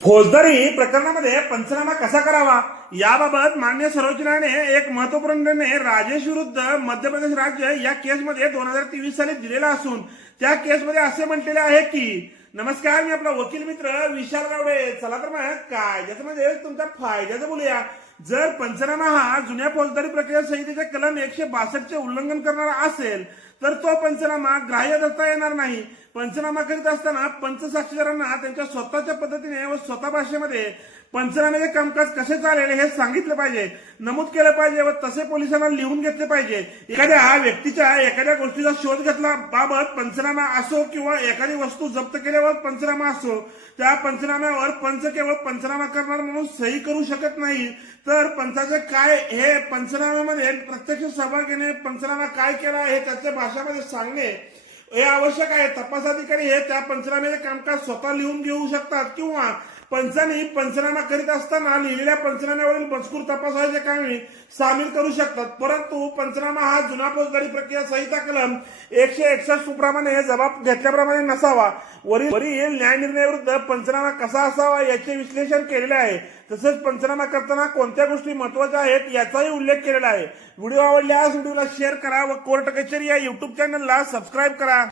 फौजदारी प्रकरणामध्ये पंचनामा कसा करावा? याबाबत मान्य सर्वोच्च न्यायालयाने एक महत्त्वपूर्ण निर्णय राजेश विरुद्ध मध्य प्रदेश राज्य या केसमध्ये दोन हजार तेवीस साली दिलेला असून त्या केसमध्ये असे म्हटलेले आहे की नमस्कार मी आपला वकील मित्र विशाल गावडे. चला तर मग कायद्याचं म्हणजे तुमच्या फायद्याचं बोलूया. जर पंचनामा हा जुन्या फौजदारी प्रक्रिया संहितेच्या कलम एकशे बासष्टचे उल्लंघन करणारा असेल तर तो पंचनामा ग्राह्य धरता येणार नाही. पंचनामा करीत असताना पंचसाक्षीदारांना त्यांच्या स्वतःच्या पद्धतीने व स्वतः भाषेमध्ये पंचनाम्याचे कामकाज कसे चालेल हे सांगितलं पाहिजे. नमूद केलं पाहिजे व तसे पोलिसांना लिहून घेतले पाहिजे. एखाद्या व्यक्तीच्या एखाद्या गोष्टीचा शोध घेतला बाबत पंचनामा असो किंवा एखादी वस्तू जप्त केल्यावर पंचनामा असो त्या पंचनाम्यावर पंच केवळ पंचनामा करणार म्हणून सही करू शकत नाही. तर पंचाचे काय हे पंचनाम्यामध्ये प्रत्यक्ष सहभाग घेणे पंचनामा काय केला हे त्याच्या भाषामध्ये सांगणे हे आवश्यक आहे. तपास अधिकारी हे त्या पंचनाम्याचे कामकाज स्वतः लिहून घेऊ शकतात किंवा पंचांनी पंचनामा करीत असताना लिहिलेल्या पंचनाम्यावरील मजकूर तपासायच्या कामी सामील करू शकतात. परंतु पंचनामा हा जुना फौजदारी प्रक्रिया संहिता कलम एकशे एकसष्ट सुप्रमाणे जबाब घेतल्याप्रमाणे नसावा. वरील वरील न्यायनिर्णयाविरुद्ध पंचनामा कसा असावा याचे विश्लेषण केलेले आहे. तसेच पंचनामा करताना कोणत्या गोष्टी महत्त्वाच्या आहेत याचाही उल्लेख केलेला आहे. व्हिडिओ आवडल्यास व्हिडिओला शेअर करा व कोर्ट कचेरी या युट्यूब चॅनलला सबस्क्राईब करा.